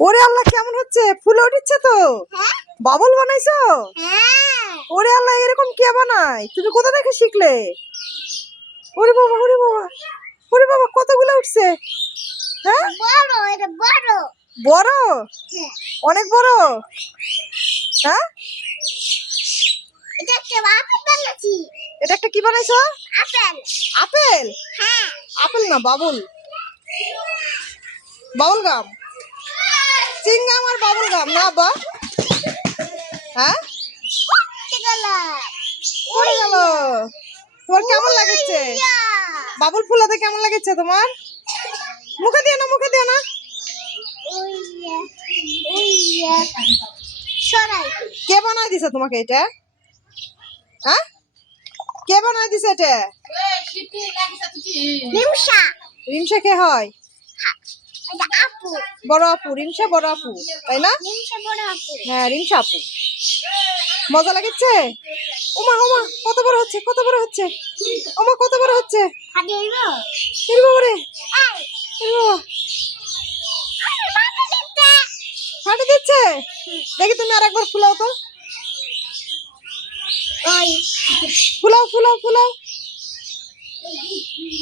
ওরে আল্লাহ, কেমন হচ্ছে? ফুলে উঠছে তো। বাবল বানাইছো? ওরে আল্লাহ, এরকম কে বানায়? তুমি কোথা থেকে শিখলে? ওরে বাবা, ওরে বাবা, ওরে বাবা, কতগুলো উঠছে। হ্যাঁ, বড়, অনেক বড়। হ্যাঁ, এটা একটা কি বানাইছো? আপেল? আপেল না, বাবুল, বাবুল গাম, চিংগাম আর বাবুল গাম না বা? হ্যাঁ, পড়ে গেল। তোমার কেমন লাগছে? বাবুল ফুলাতে কেমন লাগছে তোমার? মুখে দিও না, মুখে দিও না। কে বানাই দিছে তোমাকে এটা? হ্যাঁ, কে বানাই দিছে এটা? রিমসা কে হয়? বড় আপু, রিমসা বড় আপু, তাই না? হ্যাঁ, রিমসা আপু। মজা লাগছে? ওমা ওমা, কত বড় হচ্ছে, কত বড় হচ্ছে, ওমা কত বড় হচ্ছে। এর বাবারে, এর বাবা, ফাটে দিচ্ছে। দেখি তুমি আরেকবার ফুলাও তো, ফুলাও ফুলাও ফুলাও।